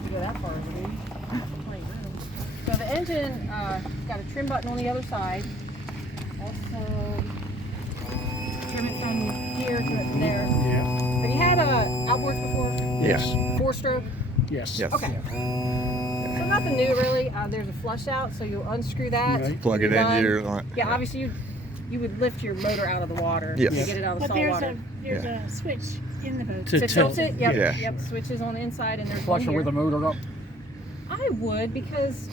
have to go that far, do we? Plenty of room. So the engine got a trim button on the other side. Also, trim it from here, trim it from there. Yeah. Have you had outboards before? Yes. 4-stroke? Yes. Yes. Okay. So nothing new really. There's a flush out, so you'll unscrew that. Right. Plug it You're into done. your line. Yeah, obviously you would lift your motor out of the water Yes. to get it out of the But salt there's water. there's a switch in the boat. To To tilt it, yep, Yeah. yep. Switches on the inside, and there's Flush one it here. with the motor up. I would because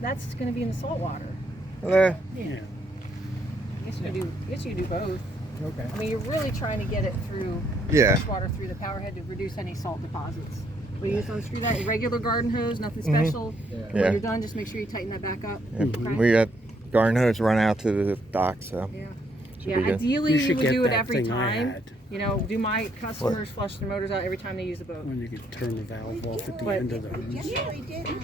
that's going to be in the salt water. Eh, Yeah. I guess you could do both. Okay. I mean, you're really trying to get it through Yeah. fresh water through the power head to reduce any salt deposits. But you just unscrew that, your regular garden hose, nothing special. Yeah. When Yeah. you're done, just make sure you tighten that back up. Yeah, we got garden hose run out to the dock, so Yeah. should Yeah, be good. ideally You you should would get do it that every thing I time. had. You know, do my customers flush their motors out every time they use the boat? When you could turn the valve off at the But- end of the hose,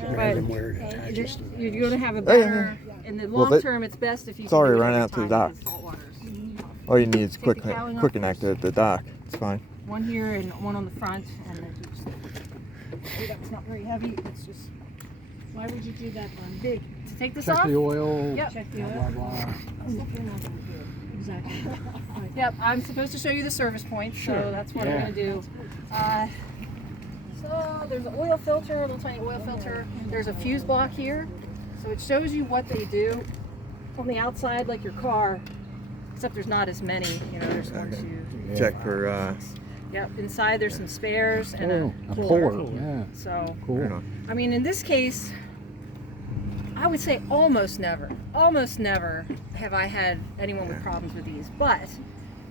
But rather than where it attaches to the you're going to have a Oh, yeah. better, in the Well, long term, it's best if you it's already can do it run every out to the time dock. because salt water's All you need is Take quick the cowling off connect first. at the dock. It's fine. one here and one on the front, and then just, that's not very heavy, it's just Why would you do that one? big. To take this Check off? the oil. Yep. Check the Blah, oil. blah, blah. Exactly. Yep, I'm supposed to show you the service points, so Sure. that's what Yeah. I'm going to do. So there's an oil filter, a little tiny oil filter. There's a fuse block here, so it shows you what they do on the outside, like your car, except there's not as many. You know, there's one, two. Check for Yep, inside there's some spares and Oh, a a puller. puller. Yeah. So, Cool. right on. I mean, in this case, I would say almost never have I had anyone with problems with these. But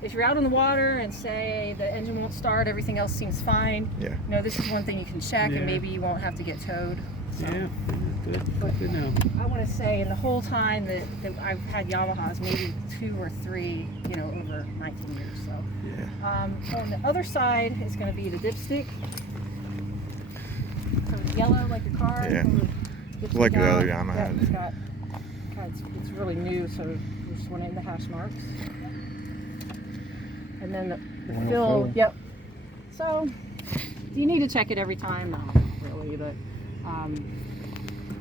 if you're out on the water and say the engine won't start, everything else seems fine, Yeah. you know, this is one thing you can check Yeah. and maybe you won't have to get towed. So, Yeah, good to know. I want to say in the whole time that I've had Yamahas, maybe 2 or 3, you know, over 19 years. So, Yeah. on the other side is going to be the dipstick. So it's yellow like the car. Yeah. pull the dipstick Like the out. other Yamaha. Yeah, it's got, it's really new, so we just went in the hash marks. And then the Oil fill, fill. yep. So, do you need to check it every time? No, not really, but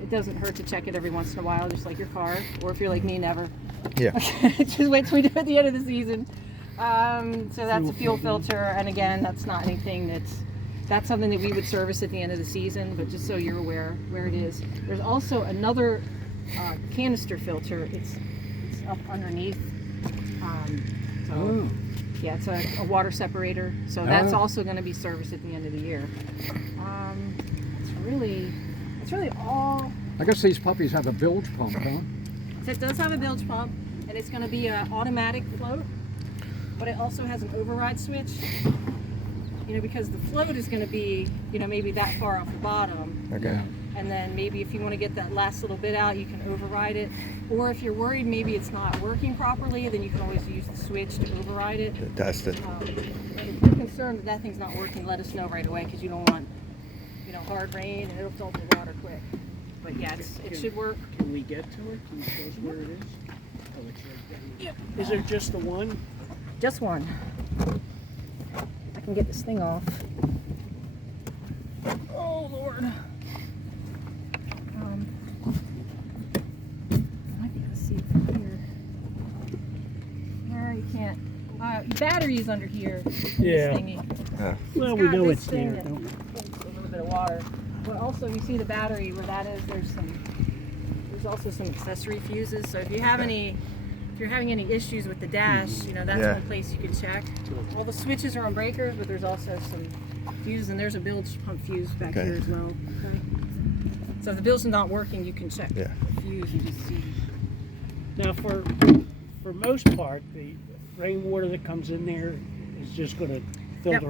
it doesn't hurt to check it every once in a while, just like your car. Or if you're like me, never. Yeah. Just wait till we do it at the end of the season. So that's a fuel filter, and again, that's not anything that's something that we would service at the end of the season, but just so you're aware where it is. There's also another canister filter. It's up underneath. So Oh. yeah, it's a water separator. So that's Oh. also going to be serviced at the end of the year. It's really all. I guess these puppies have a bilge pump, huh? So it does have a bilge pump, and it's going to be an automatic float, but it also has an override switch. You know, because the float is going to be, you know, maybe that far off the bottom, Okay. and then maybe if you want to get that last little bit out, you can override it. Or if you're worried maybe it's not working properly, then you can always use the switch to override it. Test it. And if you're concerned that that thing's not working, let us know right away, because you don't want, you know, hard rain and it'll fill the water quick. But yeah, it should work. Can we get to it? Can you show us where it is? Oh, it's right down there. Yep. Is there just the one? Just one. I can get this thing off. Oh Lord. I might be able to see it from here. No, you can't. Battery's under here. Yeah. This thingy. Well, It's we got know this it's thing there, that don't we? holds a little bit of water. But also, you see the battery where that is. There's also some accessory fuses. So if you have any. If you're having any issues with the dash, you know, that's Yeah. one place you can check. All the switches are on breakers, but there's also some fuses, and there's a bilge pump fuse back Okay. here as well. Okay. So if the bilge is not working, you can check Yeah. the fuse and just see. Now, for most part, the rainwater that comes in there is just going to fill Yep. the